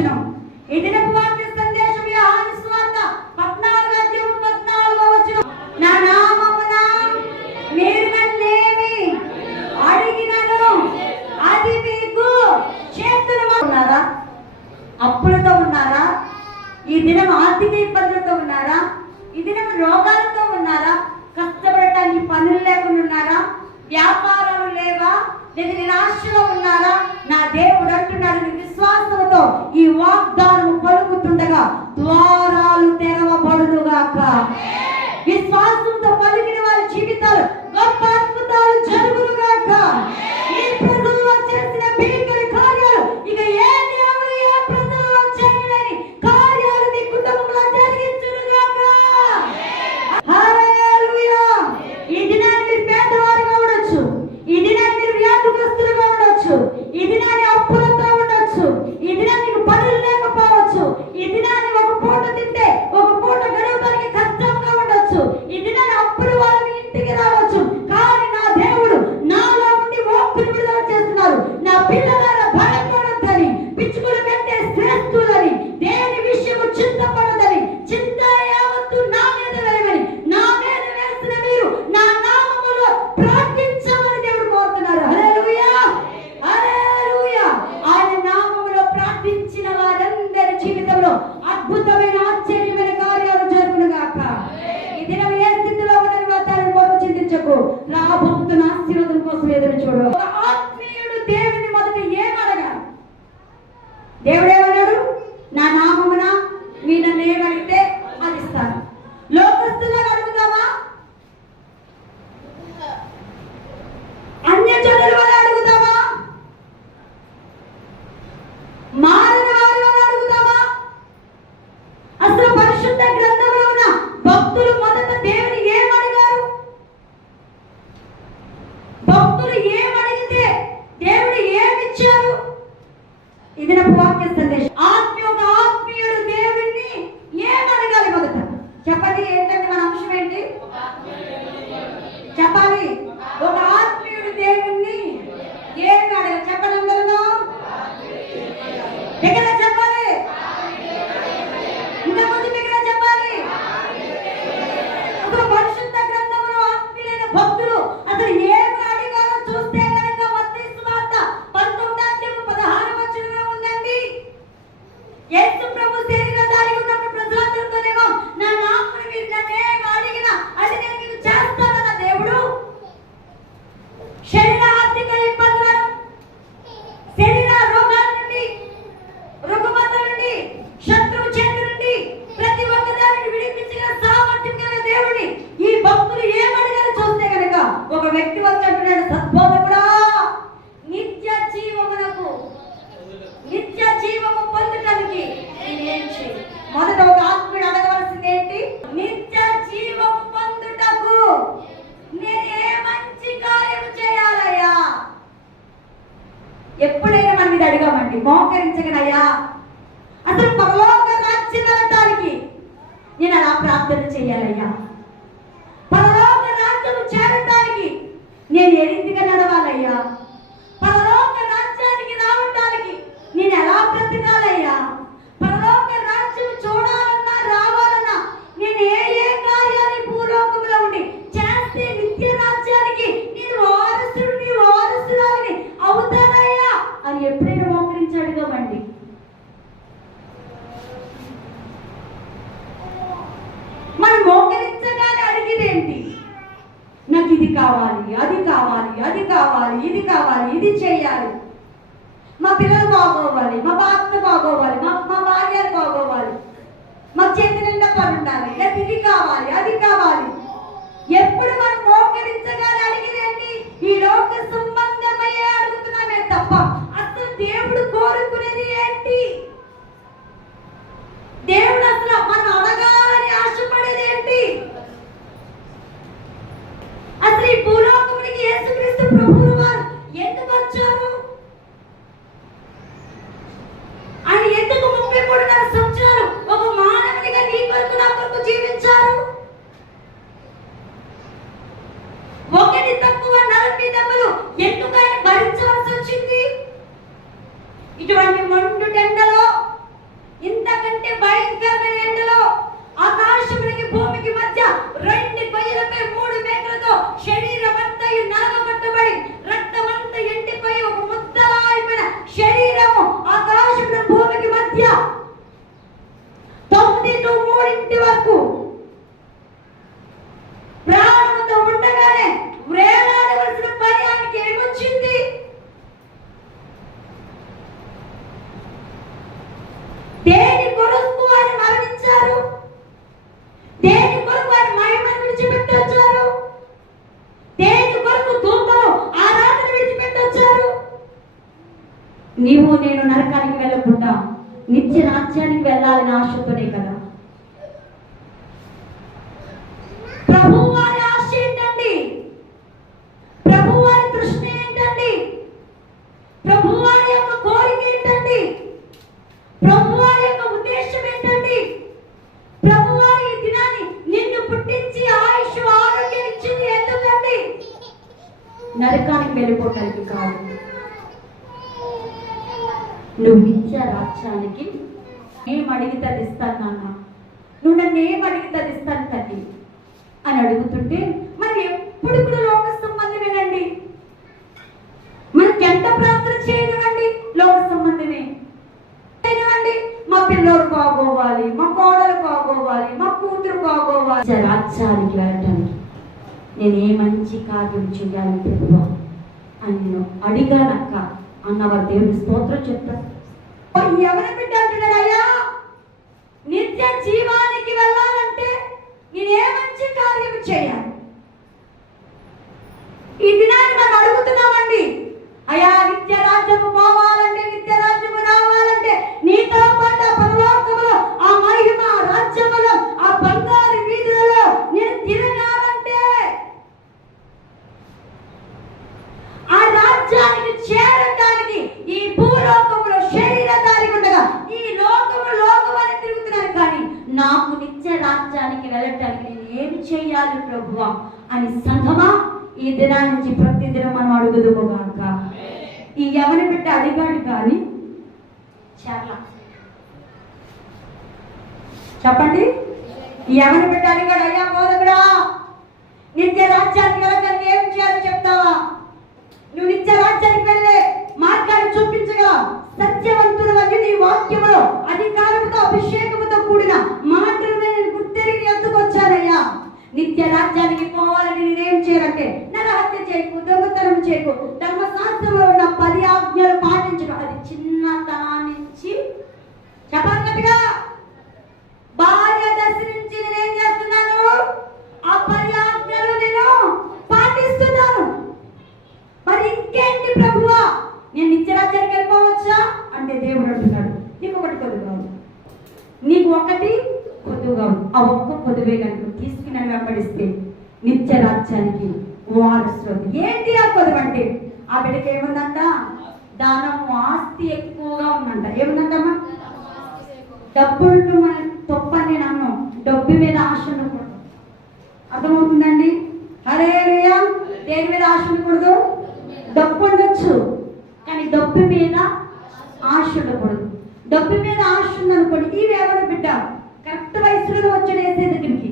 వచనం. ఈ దినపు వాక్య సందేశం యోహాను సువార్త 14వ వచనం. నా నామమున మీరు నన్నేమి అడిగినను అది మీకు చేతులు. ఉన్నారా? అప్పులతో ఉన్నారా? ఈ దినం ఆర్థిక ఇబ్బందులతో ఉన్నారా? ఈ దినం రోగాలతో ఉన్నారా? కష్టపడటానికి పనులు లేకుండా ఉన్నారా? వ్యాపారాలు లేవా? లేదా నిరాశలో ఉన్నారా? నా దేవుడు అంటున్నాడు, నీ విశ్వాసంతో ఈ వాగ్దానం పలుకుతుండగా ద్వారాలు తెరవబడునుగాక. విశ్వాసంతో పలికిన వారి జీవితాలు గొప్ప అద్భుతాలు జరుగునుగాక. ఈ ప్రజల్లో చేసిన భీకర కార్యాలు ఇక ఏ దేవుడు ఏ ప్రజల్లో చేయలేని కార్యాలు నీ కుటుంబంలో జరిగించునుగాక. హల్లెలూయా. ఈ దినాన్ని మీరు పేదవారుగా ఉండొచ్చు, ఈ దినాన్ని మీరు వ్యాధిగ్రస్తులుగా ఉండొచ్చు, ఈ దినాన్ని అప్పులతో ఉండొచ్చు, ఈ దినాన్ని మీకు పనులు లేకపోవచ్చు, ఈ దినాన్ని ఒక పూట తింటే ఒక పూట గడవడానికి కష్టంగా ఉండొచ్చు, ఈ దినాన్ని అప్పులు వాళ్ళు మీ ఇంటికి రావచ్చు. కానీ నా దేవుడు నాలో ఉండి వాక్కును విడుదల చేస్తున్నారు. నా పిల్లలారా భయపడొద్దని, పిచ్చుకులు పెట్టే శ్రేష్ఠులని, దేని విషయము చింతపడదని, చింత యావత్తు నా మీద వేయమని, నా మీద వేసిన మీరు నా నామములో ప్రార్థించమని దేవుడు కోరుతున్నారు. హల్లెలూయా, హల్లెలూయా. ఆయన నామములో ప్రార్థించిన వారందరి జీవితంలో అద్భుతమైన ఆశ్చర్యమైన కార్యాలు జరుగునుగాక. ఈ దినం ఏ స్థితిలో ఉన్నది వాతాన్ని మొదలు చింతించకు. రాబోతున్న ఆశీర్వాదం కోసం ఎదురు చూడు. ఆత్మీయుడు దేవుని మొదట ఏమడగాలి? దేవుడు ఏమన్నాడు? నా నామమున మీరు నన్ను ఏమడిగితే అది ఇస్తాను. లోకస్తులను అడుగుతావా? అన్యజనుల వల్ల అడుగుతావా? మారిన వారి వల్ల అడుగుతావా? అసలు పరిశుద్ధ గ్రంథంలో ఉన్న భక్తులు మొదట దేవుని ఏమడిగారు? భక్తులు ఏమడిగితే దేవుడు ఏమిచ్చారు? ఇది నా వాక్య సందేశం. ఆత్మీయుడు దేవుణ్ణి ఏమడగాలి? మొదట చెప్పండి, ఏంటంటే మన అంశం ఏంటి చెప్పాలి? ఒక ఆత్మీయుడు దేవుణ్ణి ఏమి అడగాలి? చెప్పండి అందరూ దగ్గర చెప్పాలి, ఇంకా కొంచెం దగ్గర చెప్పాలి. అసలు పరిశుద్ధ గ్రంథంలో ఆత్మీయులైన భక్తులు అసలు ఏమి అడిగారో చూస్తే కనుక మత్తయి సువార్త 19వ వచనంలో ఉందండి. యేసు ప్రభు శరీరధారి ఉన్నప్పుడు ప్రజలందరితోనేమో నా నామమున మీరు నన్నేమి అడిగినా అది నేను మీకు చేస్తానన్న దేవుడు శరీర ఆర్థిక ఇబ్బందులను, శరీర రోగాల నుండి, రుగ్మతల నుండి, శత్రువు చేతి నుండి ప్రతి ఒక్క దానిని విడిపించిన సామర్థ్యం గల దేవుడిని ఈ భక్తులు ఏమడిగారో చూస్తే కనుక ఒక వ్యక్తి వచ్చి అంటున్నాడు, సద్బోధకుడా, నిత్య జీవము పొందడానికి నేనేం చేయాలి? మొదట ఒక ఆత్మీయుడు అడగవలసింది ఏంటి? నిత్య జీవము పొందుటకు నేను ఏ మంచి కార్యము చేయాలయ్యా? ఎప్పుడైనా మనం ఇది అడిగామండి, మోకరించగనయ్యా అసలు పరలోక రాజ్యం వెళ్ళటానికి నేను అలా ప్రార్థన చేయాలయ్యా, పరలోక రాజ్యం చేరటానికి నేను ఏ రీతిగా నడవాలయ్యా, పరలోక రాజ్యానికి రావటానికి నేను ఎలా బ్రతకాలయ్యా, పరలోక రాజ్యం చూడాలన్నా రావాలన్నా నేను ఏ కార్యాన్ని భూలోకంలో ఉండి చేస్తే నిత్య రాజ్యానికి నేను వారసురాలిని అవుతానయ్యా అని ఎప్పుడైనా మోకరించి అడగమండి. మనం మోకరించగానే అడిగేదేంటి? నాకు ఇది కావాలి, అది కావాలి, అది కావాలి, ఇది కావాలి, ఇది చేయాలి, మా పిల్లలు బాగోవాలి, మా భర్త బాగోవాలి, మా భార్యలు బాగోవాలి, మా చేతి నిండా పని ఉండాలి, లేదా ఇది కావాలి, అది కావాలి. ఎప్పుడు మనం మోకరించగానే అడిగేదేంటి? ఈ లోక సంబంధమయ్యే అడుగుతున్నామే తప్ప అసలు దేవుడు కోరుకునేది ఏంటి? దేవుడు అసలు మనం అడగాలని ఆశపడేది ఏంటి? అసలు ఈ భూలోకమునికి యేసుక్రీస్తు ప్రభువు వారు ఎందుకు వచ్చారు? నిత్య రాజ్యానికి వెళ్ళాలని ఆశతోనే కదా. ప్రభు వారి ఆశ ఏంటండి? ప్రభు వారి దృష్టి ఏంటండి? ప్రభు వారి యొక్క కోరిక ఏంటండి? ప్రభు వారి యొక్క ఉద్దేశం ఏంటండి? ప్రభు వారి ఈ దినాన్ని నిన్ను పుట్టించి ఆయుష్ ఆరోగ్యం ఇచ్చింది ఎందుకండి? నరకానికి వెళ్ళిపోవటానికి కాదు. నువ్వు నిత్య రాజ్యానికి ఏం అడిగితే అది ఇస్తాను నాన్న, నువ్వు నన్ను ఏం అడిగితే అది ఇస్తాను తల్లి అని అడుగుతుంటే మరి ఎప్పుడు కూడా లోక సంబంధమేనండి. మనకి ఎంత ప్రార్థన చేయనివ్వండి లోక సంబంధమే చేయనివ్వండి. మా పిల్లలు బాగోవాలి, మా కోడలు బాగోవాలి, మా కూతురు బాగోవాలి. రాజ్యానికి వెళ్ళటానికి నేను ఏ మంచి కార్యం చేయాలి ప్రభువా అని నేను అడిగానక్క అన్నవారు దేవుని స్తోత్రం చెప్తారు. ఎవరి బిడ్డ అంటున్నాడు, అయ్యా నిత్య జీవానికి వెళ్ళాలంటే నేను ఏ మంచి కార్యం చేయాలి? ఈ దినాన్ని మనం అడుగుతున్నామండి. అయ్యా నిత్య రాజ్యము పోవాలంటే, నిత్య రాజ్యము రావాలంటే, నీతో పాటు పరలోకములో ఆ మహిమ రాజ్యములో ఆ బంగారు వీధులలో నేను తిరగాలంటే, ఆ రాజ్యానికి చేరడానికి ఈ భూలోకములో శరీరధారి ఉండగా ఈ లోకమని తిరుగుతున్నాను, కానీ నాకు నిత్య రాజ్యానికి వెళ్ళటానికి నేను ఏం చేయాలి ప్రభువా అని సంఘమా ఈ దినా నుంచి ప్రతిదినం మనం అడుగుదుముగాక. ఈ ఎవరి బిడ్డ అడిగాడు కానీ చాలా చెప్పండి. ఈ ఎవరి బిడ్డ అడిగాడు, అయ్యా బోధకుడా నిత్య రాజ్యానికి వెళ్ళడానికి ఏం చేయాలో చెప్తావా? నువ్వు నిత్య రాజ్యానికి వెళ్ళే మార్గాన్ని చూపించగా సత్యవంతుడు అని నీ వాక్యములో అధికారముతో అభిషేకముతో కూడిన మాటలు నేను గుర్తెరిగి ఎందుకు వచ్చానయ్యా? నిత్య రాజ్యానికి పోవాలని నేనేం చేయాలంటే నరహత్య చేయకు, దొంగతనం చేయకు, ధర్మశాస్త్రంలో ఉన్న 10 ఆజ్ఞలు పాటించడం. అది చిన్నతనాన్ని నుంచి చెప్పన్నట్టుగా భార్య దశ నుంచి నేనేం చేస్తున్నాను? ఆ 10 ఆజ్ఞలు నేను పాటిస్తున్నాను. మరి ఇంకేంటి ప్రభువా, నేను నిత్యరాజ్యానికి వెళ్ళిపోవచ్చా అంటే దేవుడు అంటున్నాడు, నీకు ఒకటి కొద్దుగా ఉంది, నీకు ఒకటి కొద్దుగా ఉంది. ఆ ఒక్క కొద్దువే కనుక తీసుకుని నన్ను వెంబడిస్తే నిత్య రాజ్యానికి వారసుడు. ఏంటి ఆ కొద్దు అంటే? ఆ బిడ్డకి ఏముందంట? దానము ఆస్తి ఎక్కువగా ఉందంట. ఏముందంటమ్మా? డబ్బులు మన తప్పని నేను అన్నాం, డబ్బు మీద ఆశ ఉండకూడదు. అర్థమవుతుందండి? హల్లెలూయా. దేని మీద ఆశ ఉండకూడదు? డబ్బు ఉండొచ్చు కానీ డబ్బు మీద ఆశ ఉండకూడదు. డబ్బు మీద ఆశ ఉందనుకోండి, ఈ వేవన బిడ్డ కరెక్ట్ వయసులో వచ్చాడు వేసే దగ్గరికి,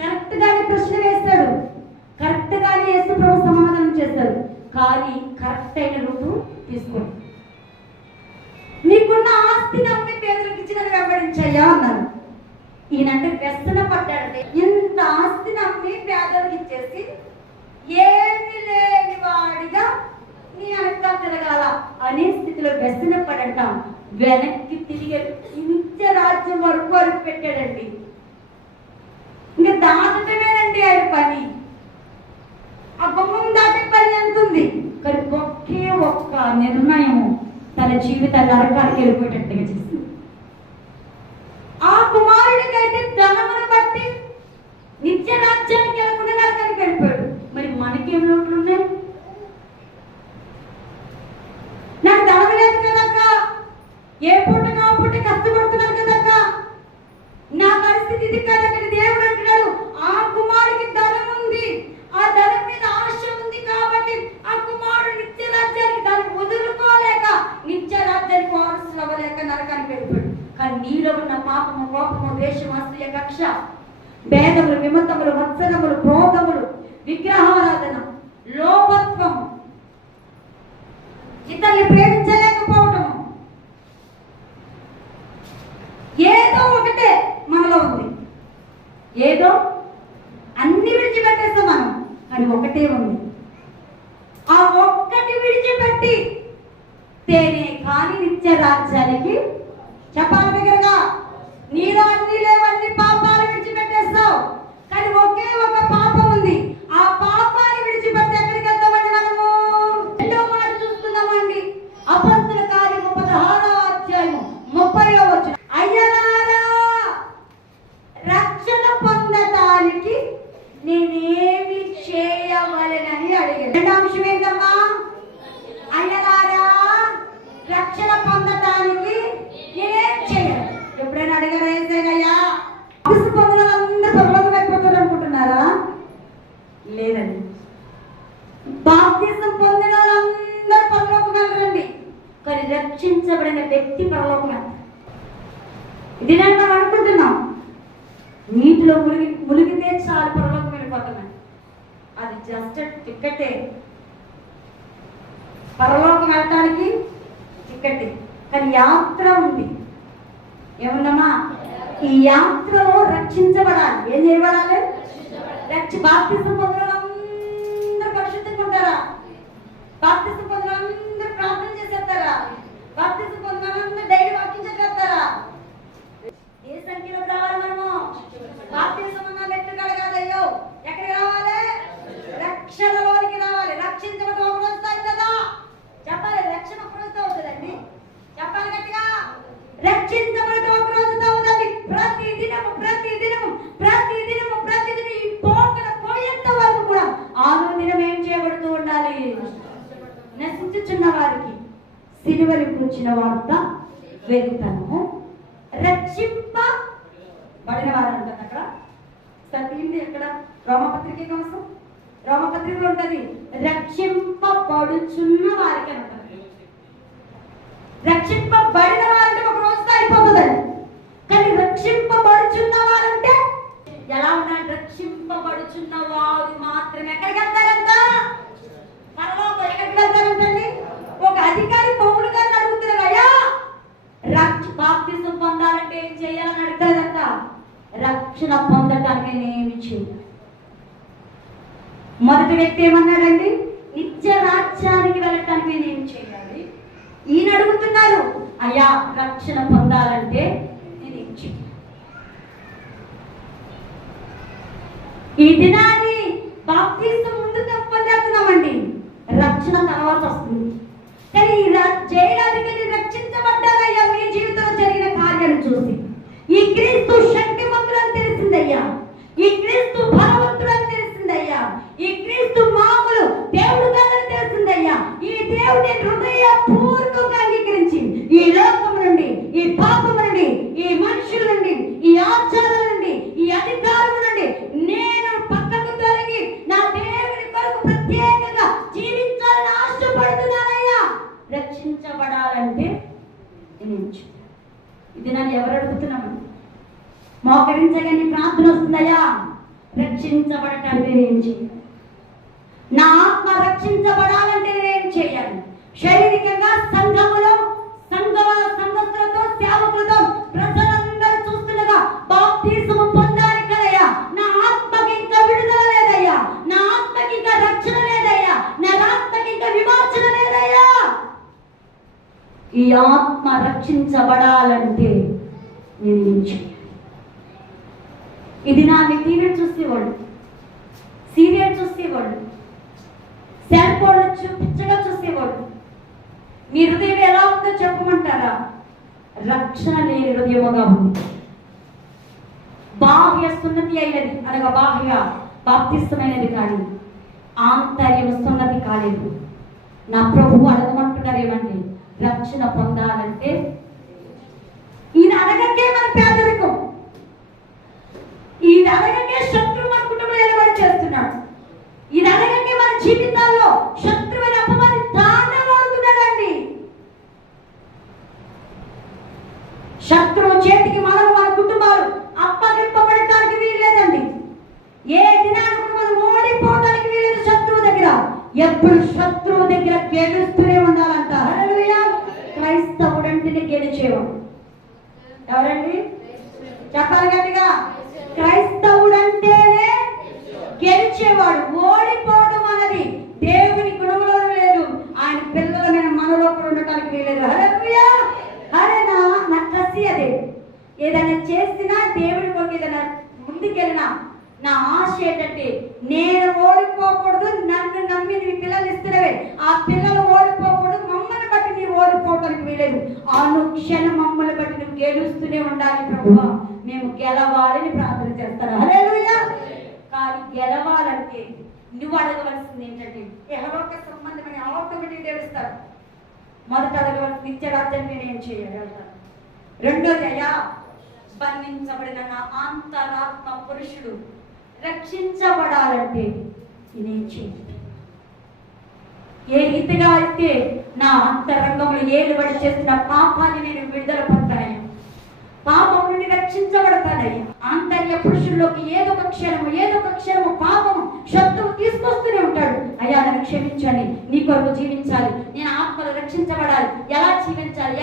కరెక్ట్ గానే ప్రశ్న వేస్తాడు, కరెక్ట్ గానే వేస్తూ ప్రభు సమాధానం చేస్తాడు, కానీ కరెక్ట్ అయిన రూపు తీసుకోండి. నీకున్న ఆస్తిని అమ్మి పేదలకు ఇచ్చినది వెంబడించయ్యా అన్నారు. ఈయనంటే వ్యసన పడ్డాడంటే, ఇంత ఆస్తిని అమ్మి పేదలకు ఇచ్చేసి ఏమి లేని వాడిగా నీ వెనక తిరగాల అనే స్థితిలో వ్యసన పడటం, వెనక్కి తిరిగే నిత్య రాజ్యం వరకు అడుగు పెట్టాడండి. ఇంకా దాటమేనండి ఆయన పని. ఆ గుమ్మం దాటే పని ఎంతుంది, కానీ ఒకే ఒక్క నిర్ణయం తన జీవితాన్ని నరకానికి వెళ్ళిపోయేటట్టుగా చేసింది. ఆ కుమారుడికైతే ధనమును బట్టి నిత్య రాజ్యానికి వెళ్ళకుండా నరకానికి వెళ్ళిపోయాడు. మరి మనకేం లోట్లు ఉన్నాయి? నాకు ధనం లేదు కదక్క, ఏ పూట నా పూట కష్టపడుతున్నాను కదక్క, నా పరిస్థితి ఇది కదక్క. దేవుడు అంటున్నాడు, ఆ కుమారుడికి ధనం ఉంది, ఆ ధనం మీద ఆశ ఉంది కాబట్టి ఆ కుమారుడు నిత్య రాజ్యానికి దాన్ని వదులుకోలేక నిత్య రాజ్యానికి వారసులు అవ్వలేక నరకానికి వెళ్ళిపోయాడు. కానీ నీలో ఉన్న పాపము, కోపము, ద్వేషము, అసూయ, కక్ష, భేదములు, విమతములు, మత్సరములు, క్రోధములు, విగ్రహారాధన, లోపత్వము, ఇతరులు ప్రేమించలేకపోవటము, ఏదో ఒకటే మనలో ఉంది. ఏదో అన్ని విడిచిపెట్టేస్తాం మనం, కానీ ఒకటే ఉంది. ఆ ఒక్కటి విడిచిపెట్టి తేనే కానీ నిత్య రాజ్యానికి చెప్పాలి దగ్గరగా. నీలో అన్ని లేవన్నీ పాపాలు విడిచిపెట్టేస్తావు, కానీ ఒకే ఒక పాపం ఉంది. ఆ పాపాన్ని విడిచిపెట్టి ఎక్కడికి వెళ్తామండి మనము? రెండో మాట చూస్తున్నామండి, అపొస్తలుల కార్యము 16వ అధ్యాయము 30వ ఇది నేను మనం అనుకుంటున్నాం నీటిలో మునిగితే చాలు పరలోకం వెళ్ళిపోతున్నాయి. అది జస్ట్ టిక్కెటే, పరలోకం వెళ్ళటానికి టిక్కెటే. కానీ యాత్ర ఉంది. ఏమన్నామా? ఈ యాత్రలో రక్షించబడాలి. ఏం చేయబడాలి? బాప్తిసం పొందిన అందరూ పరిశుద్ధంగా ఉంటారా? బాప్తిసం పొందిన అందరూ ప్రార్థన చేసేస్తారా? బాప్తిసం పొందిన అందరూ డైలీ వాకింగ్ చేసేస్తారా? ఏ సంఖ్యలో రావాలి మనము? బాప్తిసం అన్న మెట్టు కడగాలయ్యో. ఎక్కడికి రావాలి? రక్షణలోనికి రావాలి. రక్షించబడి ఒక రోజుతో అవుతుందా? చెప్పాలి. రక్షణ ఒక రోజుతో అవుతుందండి. చెప్పాలి గట్టిగా. రక్షించబడి ఒక రోజుతో అవుతుంది. ప్రతిదినము ఈ పోకడ పోయేంత వరకు కూడా అనుదినం ఏం చేయబడుతూ ఉండాలి? నశించుచున్న వారికి సిలువను కూర్చిన వార్త వెళ్తాను. రక్షింపబడిన వారు అంటారు అక్కడ. సతీంది ఎక్కడ? రోమపత్రిక కోసం రోమపత్రికలో ఉంటుంది. రక్షింపబడుచున్న వారికి అంటారు. రక్షింపబడిన వారంటే ఒక రోజుతో అయిపోతుందండి. కానీ రక్షింపబడుచున్న వారంటే ఎలా ఉన్నారు? రక్షింపబడుచున్న వారు మాత్రమే ఎక్కడికి వెళ్తారంట? పరలోకం. ఎక్కడికి వెళ్తారంటండి? ఒక అధికారి పౌలు గారిని అడుగుతున్నారు, అయ్యా బాప్తిసం పొందాలంటే ఏం చేయాలని అడుగుతారంట. రక్షణ పొందటానికి నేనేమి చేయాలి? మొదటి వ్యక్తి ఏమన్నాడండి? నిత్య రాజ్యానికి వెళ్ళటానికి నేనేం చేయాలి? ఈయన అడుగుతున్నారు, అయ్యా రక్షణ పొందాలంటే నేనేం చేయాలి? ఈ దినాన్ని బాప్తిసం ముందు పొందేస్తున్నామండి. రక్షణ తర్వాత వస్తుంది. కానీ చేయడానికి రక్షించబడ్డారయ్యా. మీ జీవితంలో జరిగిన కార్యాలను చూసి ఈ క్రీస్తు శక్తివంతుడు అని తెలిసిందయ్యా. ఈ క్రీస్తు బలవంతుడు అని తెలిసిందయ్యా. ఈ క్రీస్తు మామూలు దేవుడు కాదని తెలిసిందయ్యా. ఈ దేవుడిని హృదయపూర్వకంగా అంగీకరించి ఈ లోకం నుండి, ఈ పాపం నుండి, ఈ మనుషుల నుండి, ఈ ఆచారాల నుండి, ఈ అధికారం నుండి నేను పక్కకు తొలగి నా దేవుని కొరకు ప్రత్యేకంగా జీవించాలని ఆశపడుతున్నానయ్యా. రక్షించబడాలంటే ఇది నన్ను ఎవరు అడుగుతున్నాము? మోకరించగానే ప్రార్థన వస్తుందయ్యా. రక్షించబడటానికి నేనేం చేయాలి? నా ఆత్మ రక్షించబడాలంటే నేనేం చేయాలి? శారీరకంగా సంఘములో సంఘస్థులతో సేవకులతో ప్రజలందరూ చూస్తుండగా బాప్తిసము పొందాలి కదయ్యా. నా ఆత్మకి ఇంకా విడుదల లేదయ్యా. నా ఆత్మకి ఇంకా రక్షణ లేదయ్యా. నా ఆత్మకి ఇంకా విమోచన లేదయ్యా. ఈ ఆత్మ రక్షించబడాలంటే నేనేం చేయాలి? ఇది నా టీవీ చూసేవాళ్ళు, సీరియల్ చూసేవాళ్ళు, సెల్ ఫోన్లు పిచ్చగా చూసేవాళ్ళు. మీ హృదయం ఎలా ఉందో చెప్పమంటారా? రక్షణ లేని హృదయముగా ఉంది. బాహ్య సున్నతి అయినది అనగా బాహ్య బాప్తిస్తమైనది కానీ ఆంతర్యం సున్నతి కాలేదు. నా ప్రభువు అడగమంటున్నారు ఏమంటే, రక్షణ పొందాలంటే ఈయన అడగకే మన పేదరికం, ఈయన అడగకే శత్రువు మన కుటుంబంలో ఏర్పాటు చేస్తున్నాడు. ఈయన అడగకే మన జీవితాల్లో శత్రువుని అపవాది తాండవాడుతున్నాడండి. శత్రువు చేతికి మనం మన కుటుంబాలు అప్పగింపబడటానికి వీల్లేదండి. ఏ దినానికి మనం ఓడిపోవడానికి వీలేదు. శత్రువు దగ్గర ఎప్పుడు శత్రువు దగ్గర గెలుస్తూనే ఉండాలంట. హల్లెలూయా. క్రైస్తవుడంటేనే గెలిచేవాడు. ఎవరండి? చెప్పాలి గట్టిగా. క్రైస్తవుడంటేనే గెలిచేవాడు. ఓడిపోవడం అన్నది దేవుని గుణంలో లేదు. ఆయన పిల్లలమైన మనలో కూడా ఉండటానికి వీలేదు. హల్లెలూయా. అరే నా కసి అదే. ఏదైనా చేసినా దేవుడి కొరకు ఏదైనా ముందుకెళ్ళినా నా ఆశ ఏంటంటే నేను ఓడిపోకూడదు. నన్ను నమ్మి నీ పిల్లలు ఇస్తున్నవే ఆ పిల్లలు ఓడిపోకూడదు. మమ్మల్ని బట్టి నీవు ఓడిపోవడానికి వీలేదు. అనుక్షణం మమ్మల్ని బట్టి నువ్వు గెలుస్తూనే ఉండాలి ప్రభువా. మేము గెలవాలని ప్రార్థన చేస్తాను. హల్లెలూయా. కానీ గెలవాలంటే నువ్వు అడగవలసింది ఏంటంటే యెహోవాకు సంబంధమైన ఆటోమేటిక్ తెలుస్తారు. మొదట అడగవలసిన నిత్యరాజ్యాన్ని నేనేం చేయాలి? రెండోది, అయ్యా బంధించబడిన నా అంతరాత్మ పురుషుడు రక్షించబడాలంటే నేనేం చేయాలి? ఏ రీతిగా అయితే నా అంతరంగంలో ఏలుబడి చేసిన పాపాన్ని నేను విడుదల పొందాను, పాపం అయ్యా. ఆంతర్య పురుషుల్లోకి ఏదో ఒక క్షణము పాపము శత్రువు తీసుకొస్తూనే ఉంటాడు. అయ్యా నన్ను క్షమించండి, నీ కొరకు జీవించాలి, నేను ఆత్మలు రక్షించబడాలి, ఎలా జీవించాలి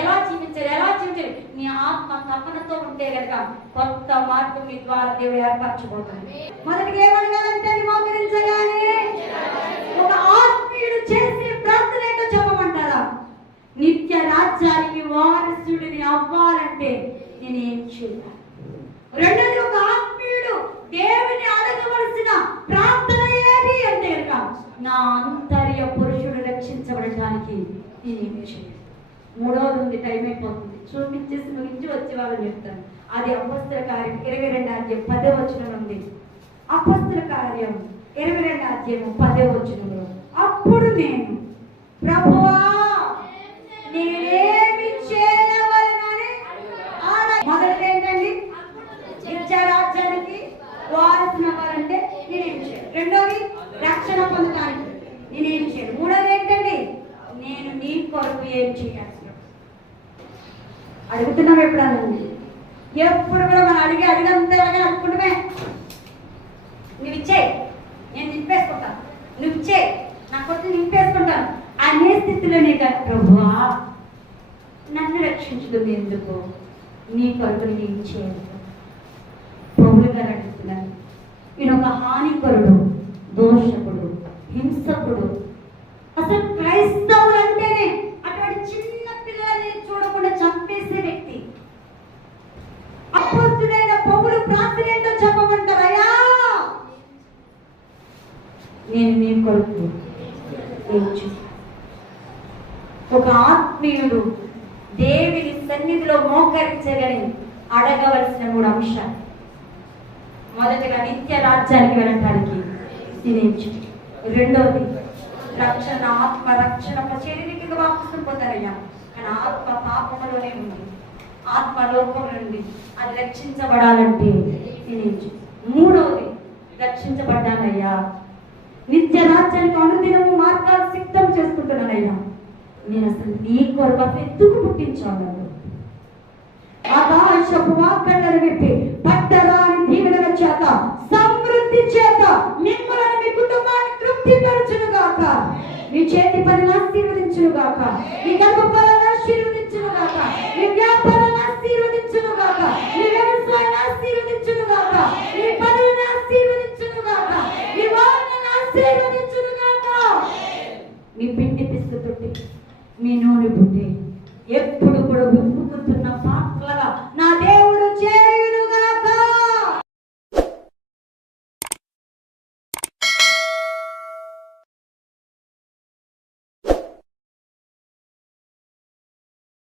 నీ ఆత్మ తపనతో ఉంటే గనక కొత్త మార్గం మీ ద్వారా దేవుడు ఏర్పరచబోతుంది. మొదటిగా ఏమడగాలంటే మోకరించగానే ఒక ఆత్మీయుడు చేసే ప్రార్థన ఏంటో చెప్పమంటారా? నిత్య రాజ్యానికి వారసుడిని అవ్వాలంటే నేనేం చేయాలి? రెండోది, ఒక ఆత్మీయుడు దేవుని అడగవలసిన ప్రార్థన ఏది అంటే నా అంతర్య పురుషుడు రక్షించబడటానికి నేనేం చేయాలి? మూడవది ఉంది, టైం అయిపోతుంది, చూపించేసి ముగించి వచ్చే వాళ్ళని చెప్తాను. అది అపొస్తలుల కార్యం 22:10 ఉంది. అపొస్తలుల కార్యం 22:10 అప్పుడు నేను ప్రభువా నేనేమి చేయవలెనని మొదటి ఏంటండి? నిత్యరాజ్యానికి వారసుని అవ్వాలంటే నేనేం చేయాలి? రెండోది, రక్షణ పొందడానికి నేనేం చేయాలి? మూడోది ఏంటండి? నేను నీ కొరకు ఏం చేయాలి? అడుగుతున్నాం ఎప్పుడన్నా? ఎప్పుడు కూడా మనం అడిగంతలాగా అనుకుంటుమే. నువ్వు ఇచ్చేయి, నేను నింపేసుకుంటాను, నువ్వు ఇచ్చేయి, నా కొరకు నింపేసుకుంటాను అనే స్థితిలోనే కాదు, ప్రభువా నన్ను రక్షించడం ఎందుకు, నీ కొరకు నేను చేయాలి. పౌలు గారు అడుగుతున్నాను, ఈయన ఒక హానికరుడు, దోషకుడు, హింసకుడు. అసలు క్రైస్తవులు అంటేనే అటువంటి చిన్న పిల్లల్ని చూడకుండా చంపేసే వ్యక్తి. అపొస్తలుడైన పౌలు ప్రార్థన ఏంటో చెప్పమంటారయ్యా? నేను మీ కొరకు ఒక ఆత్మీయుడు దేవుని సన్నిధిలో మోకరించగని అడగవలసిన 3 అంశాలు. మొదటిగా నిత్య రాజ్యానికి వెళ్ళటానికి తినేచ్చు. రెండవది రక్షణ, ఆత్మ రక్షణ. శరీరకి వాపసు పోతారయ్యా, కానీ ఆత్మ పాపంలోనే ఉంది, ఆత్మ లోకంలో ఉంది. అది రక్షించబడాలంటే తినేచ్చు. మూడవది రక్షించబడ్డానయ్యా, నిత్య రాజ్యానికి అనుదినము మార్గాలు సిద్ధం చేసుకుంటున్నానయ్యా, నేను అసలు నీ కొరకు ఎందుకు పుట్టించాను? ఆకాశపు వాక్కలను విప్పి పట్టరాని దీవెనల చేత సమృద్ధి చేత మిమ్మల్ని మీ కుటుంబాన్ని తృప్తిపరచును గాక, మీ చేతి పనిని ఆశీర్వదించును గాక, మీ గర్భఫలాన్ని ఆశీర్వదించును గాక, మీ వ్యాపారాన్ని ఆశీర్వదించును గాక, మీ వ్యవసాయాన్ని ఆశీర్వదించును గాక, మీ పనులను ఆశీర్వదించును గాక, మీ వాహనాన్ని ఆశీర్వదించును గాక. మీ పిండి పిస్తు తొట్టి, మీ నూనె బుడ్డి ఎప్పుడు కూడా ఉప్పుకుతున్న పాత్రగా